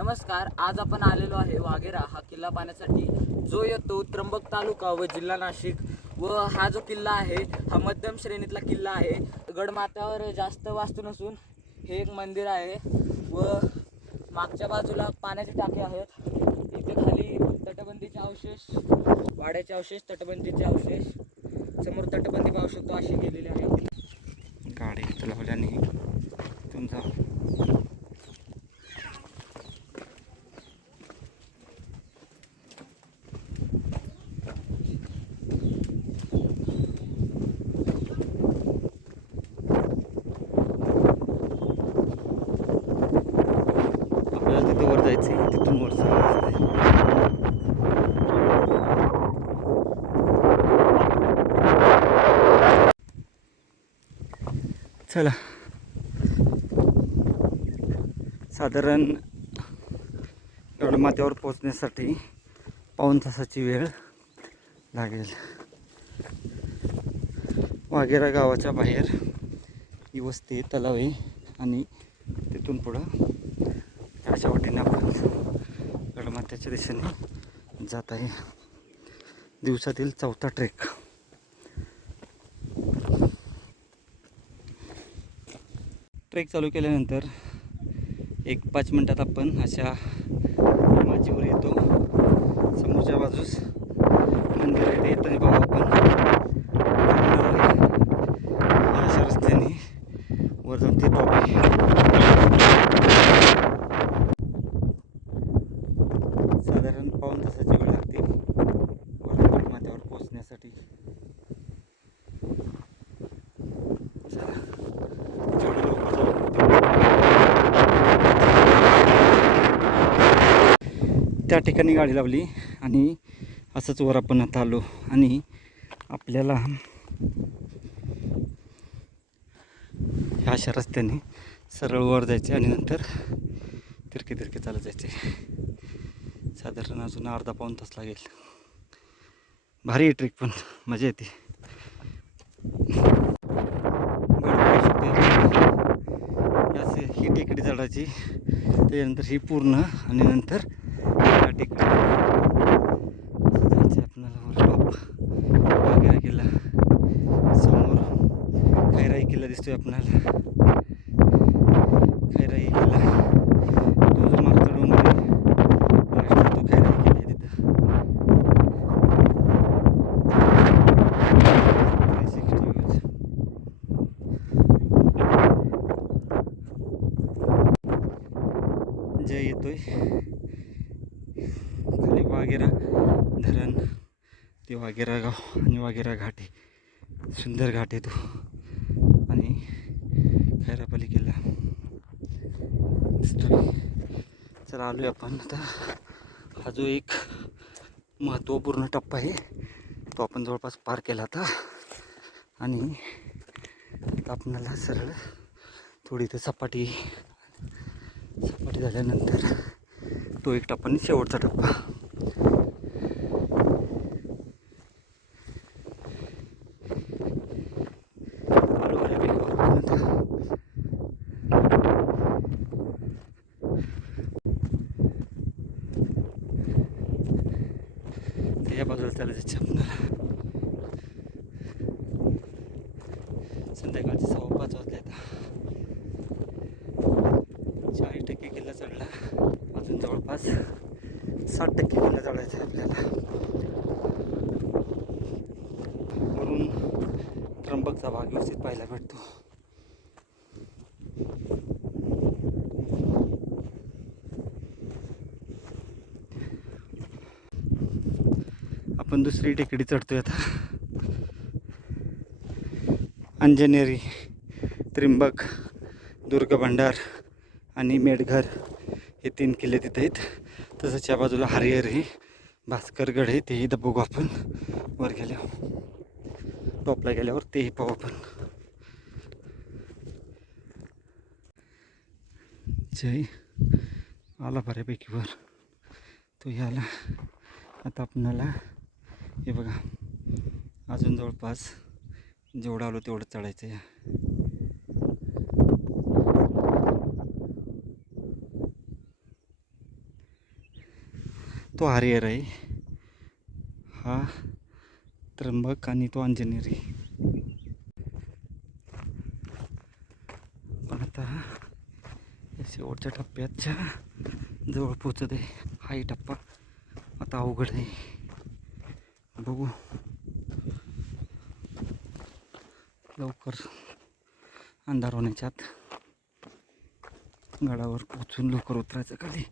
नमस्कार. आज आपण आलेलो आहे वाघेरा हा किल्ला पाहण्यासाठी, जो येतो त्र्यंबक तालुका व जिल्हा नाशिक. व हा जो किल्ला आहे हा मध्यम श्रेणीतला किल्ला आहे. गडमाथ्यावर जास्त वास्तू नसून हे एक मंदिर आहे व मागच्या बाजूला पाण्याचे टाके आहेत. इथे खाली तटबंदीचे अवशेष, वाड्याचे अवशेष, तटबंदीचे अवशेष, समोर तटबंदी पाहू शकतो अशी गेलेली आहे. गाडी चालवल्याने तुमचा आपल्याला तिथे वर जायचं, तिथून वर चला. साधारण गडमाथ्यावर पोहोचण्यासाठी पाऊण तासाची वेळ लागेल. वाघेरा गावाच्या बाहेर ही वस्ती तलाव आहे आणि तिथून पुढं अशा वाटेने आपण गडमाथ्याच्या दिशेने जात आहे. दिवसातील चौथा ट्रेक. ट्रेक चालू केल्यानंतर 1-5 मिनटात आपण अशा माचीवर येतो. समोरच्या बाजूस मंदिर आहे, ते येताना पाहू आपण. अशा रस्त्याने वर जाऊन ते टॉप आहे. साधारण पाऊण तासाची वेळ लागते वर माथ्यावर पोहोचण्यासाठी. त्या ठिकाणी गाडी लावली आणि असंच वर आपण आता आलो आणि आपल्याला ह्या अशा रस्त्याने सरळ वर जायचे आणि नंतर तिरके चालत जायचे. साधारण अजून अर्धा-पाऊण तास लागेल. भारी ट्रेक, पण मजा येते. ही टेकडी चढायची, त्याच्यानंतर ही पूर्ण आणि नंतर या टेकडी जायचे आपल्याला वर टॉप. वाघेरा किल्ला समोर, खैराई किल्ला दिसतोय आपल्याला. खैराई किल्ला तो जो मागचा डोंगर आहे तो खैराई किल्ला आहे. तिथं जय येतोय. खाली वाघेरा धरण, ते वाघेरा गाव आणि वाघेरा घाट आहे. सुंदर घाट आहे तो. आणि खैरापली किल्ला दिसतोय. चला आलोय आपण आता. हा जो एक महत्त्वपूर्ण टप्पा आहे तो आपण जवळपास पार केला आता. आणि आता आपल्याला सरळ थोडी इथं सपाटी झाल्यानंतर तो एक टप्पा आणि शेवटचा टप्पा. या बाजूला चालत जायचं आपल्याला. संध्याकाळचे 5:15 वाजले आता. 40% किल्ला चढला. अजून जवळपास 60% किल्ला चढायचा आहे आपल्याला. वरून त्र्यंबकचा भाग व्यवस्थित पाहायला भेटतो. आपण दुसरी टेकडी चढतोय आता. अंजनेरी, त्र्यंबक, दुर्गभंडार आणि मेढघर हे 3 किल्ले तिथे आहेत. तसंच या बाजूला हरिहर आहे, भास्करगड आहे, तेही बघू आपण वर गेल्यावर. टॉपला गेल्यावर तेही पाहू आपण. जय आला बऱ्यापैकी वर. तो याला आता आपणाला हे बघा, अजून जवळपास जेवढं आलो तेवढं चढायचं आहे. तो हरिहर आहे, हा त्र्यंबक आणि तो अंजनेरी. पण आता या शेवटच्या टप्प्याच्या जवळ पोचत आहे. हाही टप्पा आता अवघड आहे. बघू लवकर अंधार होण्याच्या आत गडावर पोचून लवकर उतरायचं खाली.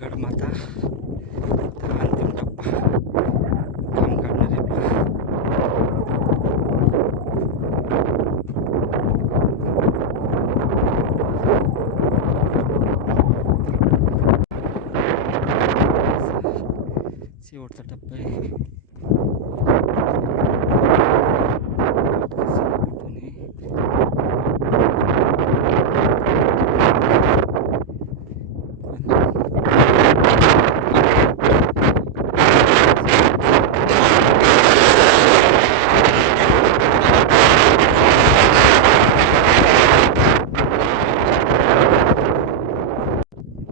गडमाता अंतिम टप्पा काम काढणार आहे आपला. शेवटचा टप्पा आहे.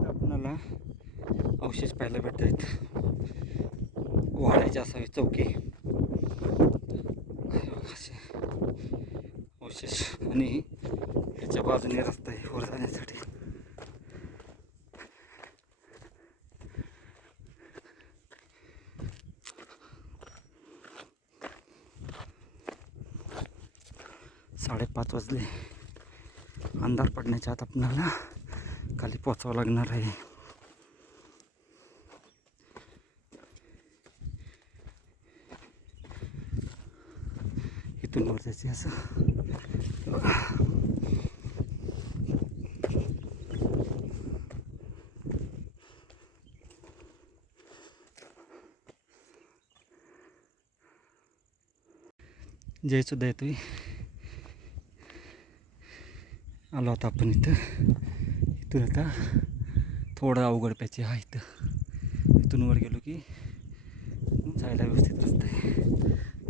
आपल्याला अवशेष पाहायला भेटत आहेत. वाड्याची असावी चौकी, असे अवशेष. आणि ह्याच्या बाजूने रस्ता आहे वर जाण्यासाठी. साडेपाच वाजले. अंधार पडण्याच्या आत आपल्याला खाली पोचावं लागणार आहे. इथून वर जायचे असं. जय सुद्धा येतोय. आलो आता आपण इथं. इथून आता थोडं अवघड पॅच आहे इथं. इथून वर गेलो की जायला व्यवस्थित रस्ता आहे.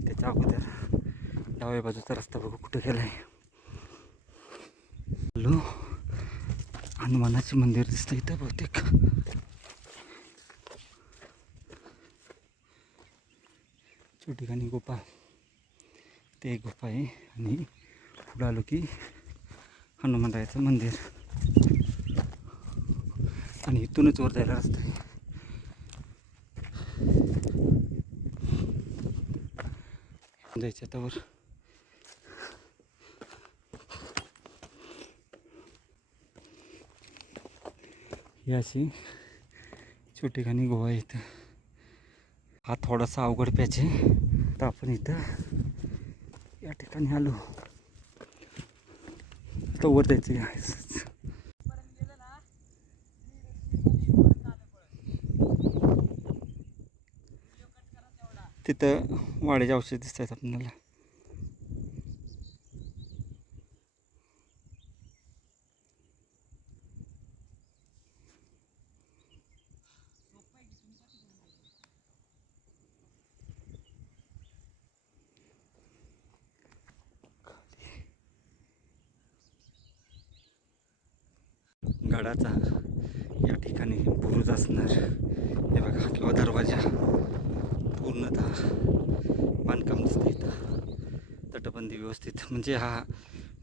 त्याच्या अगोदर डाव्या बाजूचा रस्ता बघू कुठे गेला आहे. हॅलो, हनुमानाचे मंदिर दिसतं इथं बहुतेक. छोटी खानी गुफा, ते एक गुफा आहे. आणि पुढं आलो की हनुमानरायाचं मंदिर. आणि इथूनच वर जायला रस्ता आहे. जायचं आता वर. ही अशी छोटी खानी गुहा आहे इथं. हा थोडासा अवघड पॅच आहे. तर आपण इथं या ठिकाणी आलो. तर वर जायचं आहे. तिथं वाड्याचे अवशेष दिसत आहेत आपल्याला. गडाचा या ठिकाणी बुरुज असणार. हे बघा, किंवा दरवाजा पूर्णतः बांधकाम दिसतं इथं. तटबंदी व्यवस्थित, म्हणजे हा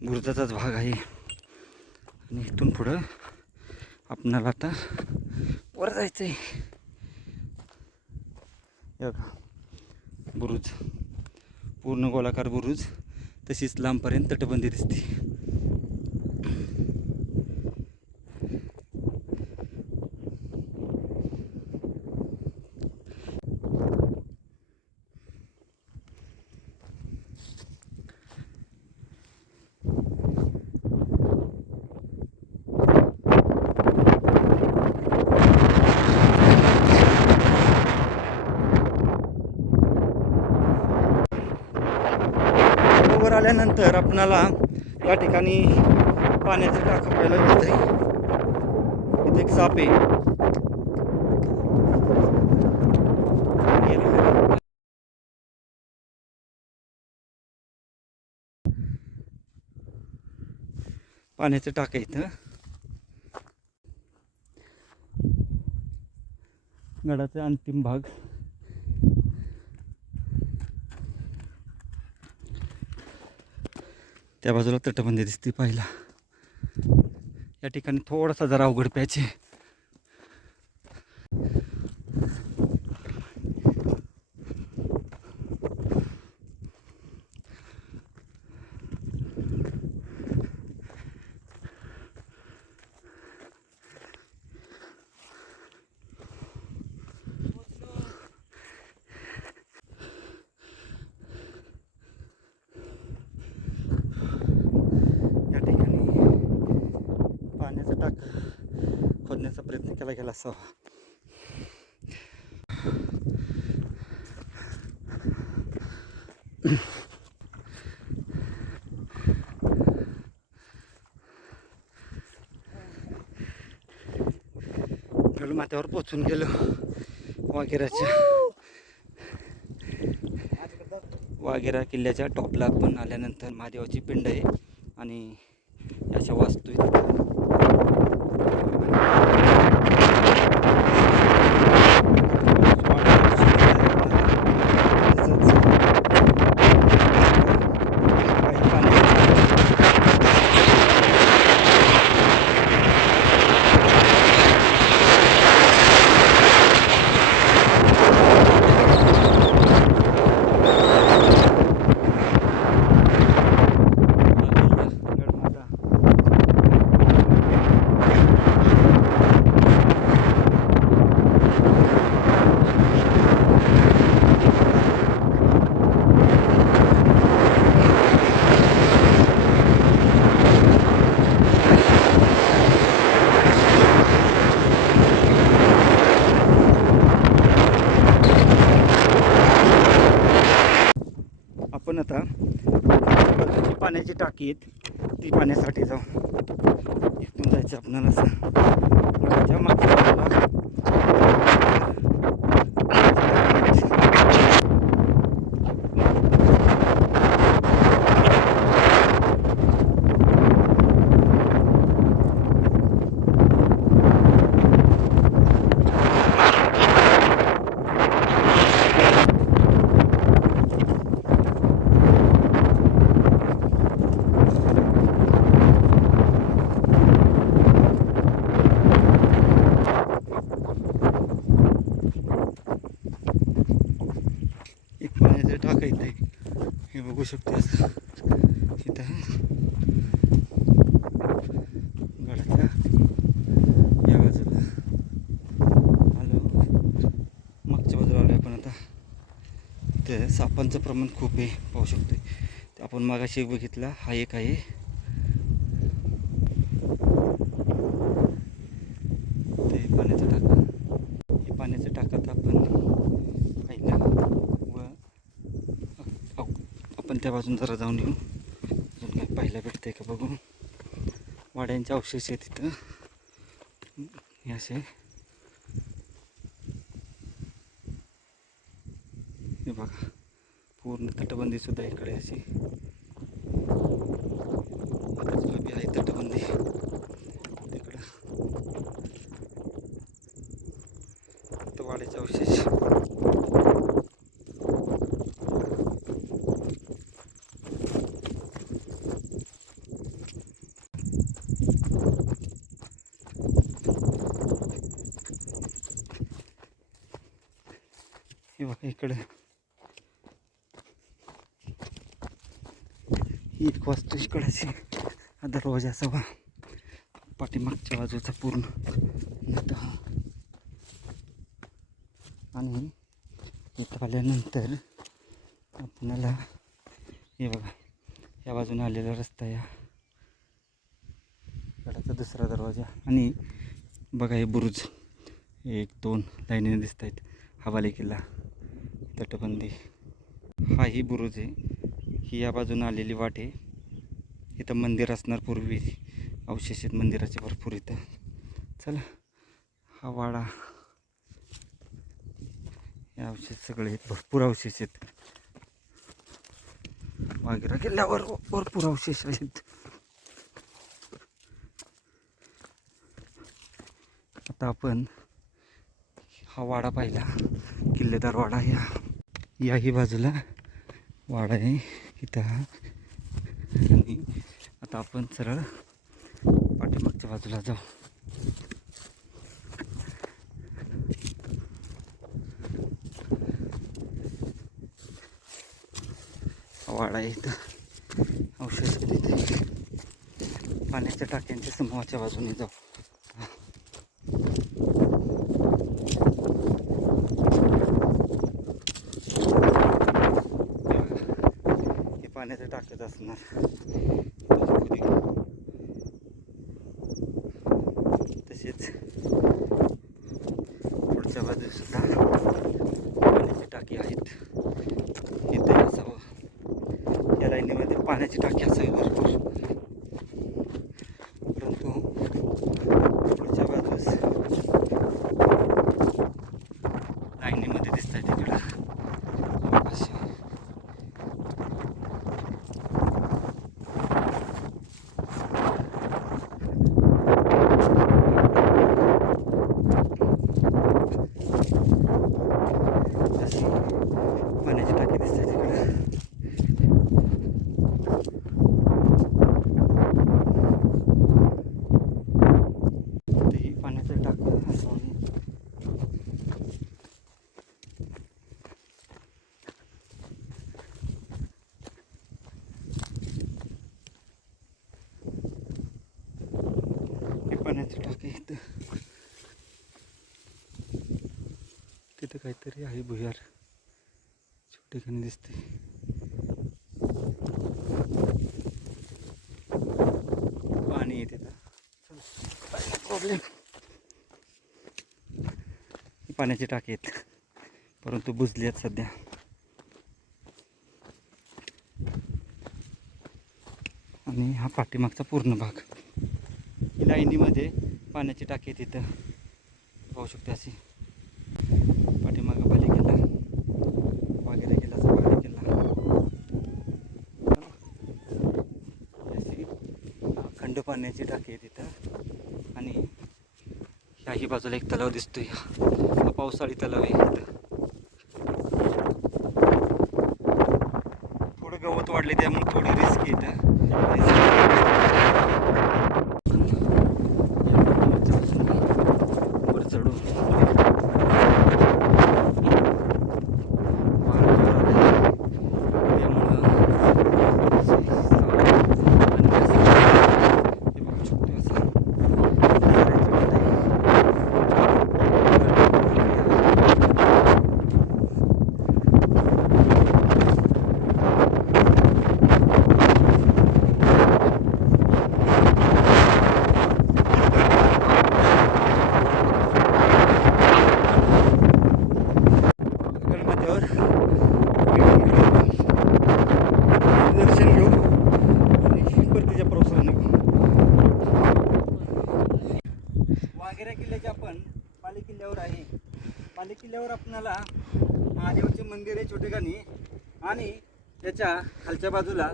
बुरुजाचाच भाग आहे. आणि इथून पुढं आपणाला आता वर जायचं आहे. हे बघा, बुरुज पूर्ण गोलाकार बुरुज, तशीच लांबपर्यंत तटबंदी दिसते. वर आल्यानंतर आपणाला या ठिकाणी पाण्याचं टाकं पाहायला मिळतंय. इथे एक साप आहे. पाण्याचं टाकं इथं. गडाचा अंतिम भाग. त्या बाजूला तटबंदी दिसते पाहिला. या ठिकाणी थोडासा जरा अवघड पॅच आहे. या ठिकाणी पाण्याचा टाका खोदण्याचा प्रयत्न केला गेला असावा. माथ्यावर पोचून गेलो. वाघेरा किल्ल्याच्या टॉपला आपण आल्यानंतर महादेवाची पिंड आहे आणि अशा वास्तू आहेत. आपण आता बाजूची पाण्याची टाकी आहेत ती पाण्यासाठी जाऊ. इथून जायचं आपल्याला असं गडाच्या मागच्या बाजूला. टाका इथे हे बघू शकते. इथं गडाच्या या बाजूला आलो. मागच्या बाजूला आलो आपण आता. इथे सापांचं प्रमाण खूप आहे पाहू शकतो. ते आपण मागाशी बघितला हा एक आहे. ते पाण्याचा टाका. हे पाण्याचं टाकात आपण पाहिलं व आपण त्या बाजून जरा जाऊन येऊ. अजून काय पाहायला भेटतंय का बघू. वाड्यांचे अवशेष आहेत तिथं. हे असे हे बघा पूर्ण तटबंदी सुद्धा इकडे अशी बी आहे तटबंदी तिकडं. तर वाड्याचे अवशेष हे बघा इकडे ही एक वास्तू इकडची. हा दरवाजा असावा पाठीमागच्या बाजूचा पूर्ण मोठा. आणि इथं आल्यानंतर आपल्याला हे बघा या बाजूने आलेला रस्ता या गडाचा दुसरा दरवाजा. आणि बघा हे बुरुज 1-2 लाईनीने दिसत आहेत. हवाली किल्ला तटबंदी हाही बुरुज आहे. ही या बाजूने आलेली वाट आहे. इथं मंदिर असणार पूर्वी अवशेष आहेत मंदिराचे भरपूर इथं. चला हा वाडा हे अवशेष सगळे आहेत. भरपूर अवशेष आहेत. वाघेरा किल्ल्यावर भरपूर अवशेष आहेत. आता आपण हा वाडा पाहिला, किल्लेदार वाडा. याही बाजूला वाडा आहे इथं हा. आणि आता आपण सरळ पाठीमागच्या बाजूला जाऊ. वाडा आहे इथं, औषध तिथे पाण्याच्या टाक्यांच्या समूहाच्या बाजूने जाऊ. हे पाण्याच्या टाक्यात असणार. तसेच पुढच्या बाजूला सुद्धा पाण्याची टाकी आहेत. इथे असावं, या लाईनीमध्ये पाण्याची टाकी असावी भरपूर. परंतु पुढच्या बाजूस लाईनीमध्ये दिसत आहे तिकडं अशी. पाण्याची टाकी दिसते तिकडं. ही पाण्याचं टाकं असं. हे पाण्याचं टाकं इथं. तिथं काहीतरी आहे भुयार छोटे ठिकाणी दिसते. पाणी येते प्रॉब्लेम. पाण्याची टाकी आहेत परंतु बुजली आहेत सध्या. आणि हा पाठीमागचा पूर्ण भाग. ही लाईनीमध्ये पाण्याची टाकी आहे तिथं पाहू शकते अशी. पाठीमागं बालेकिल्ला वगैरे किल्ल्याचा बालेकिल्ला. अशी खंड पाण्याची टाकी आहे तिथं. आणि ह्याही बाजूला एक तलाव दिसतोय. हा पावसाळी तलाव आहे इथं. थोडं गवत वाढले त्यामुळे थोडी रिस्क इथं. वर चढू. दर्शन घेऊ आणि परतीच्या प्रवासाला निघू. वाघेरा किल्ल्याचे आपण बालेकिल्ल्यावर आहे. बालेकिल्ल्यावर आपणाला महादेवाचे मंदिर आहे छोटेखानी. आणि त्याच्या खालच्या बाजूला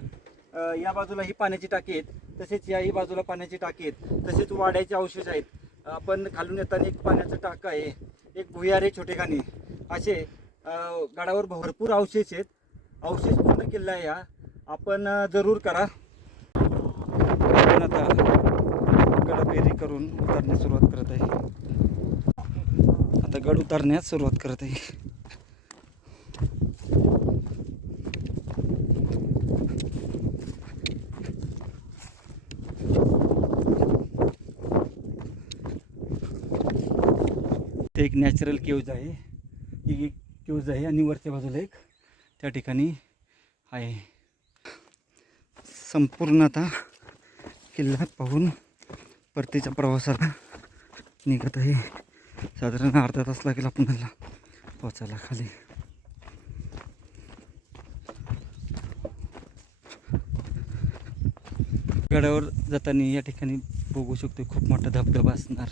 या बाजूला ही पाण्याची टाकी आहेत. तसेच याही बाजूला पाण्याची टाकी आहेत. तसेच वाड्याचे अवशेष आहेत. आपण खालून येताना एक पाण्याचं टाका आहे, एक भुयार आहे छोटेखानी. असे गडावर भरपूर अवशेष आहेत. अवशेष पूर्ण किल्ला आहे हा. आपण जरूर करा. आपण आता गडपेरी करून उतरण्यास सुरुवात करत आहे. आता गड उतरण्यास सुरुवात करत आहे. ते एक नॅचरल केव्ज आहे. ही एक केव्ज आहे आणि वरच्या बाजूला एक त्या ठिकाणी आहे. संपूर्ण आता किल्ला पाहून परतीच्या प्रवासाला निघत आहे. साधारण अर्धा तास लागेल आपल्याला पोचायला खाली. गडावर जाताना या ठिकाणी बघू शकतो खूप मोठा धबधबा असणार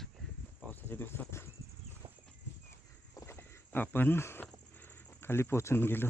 पावसाच्या दिवसात. आपण खाली पोचून गेलो.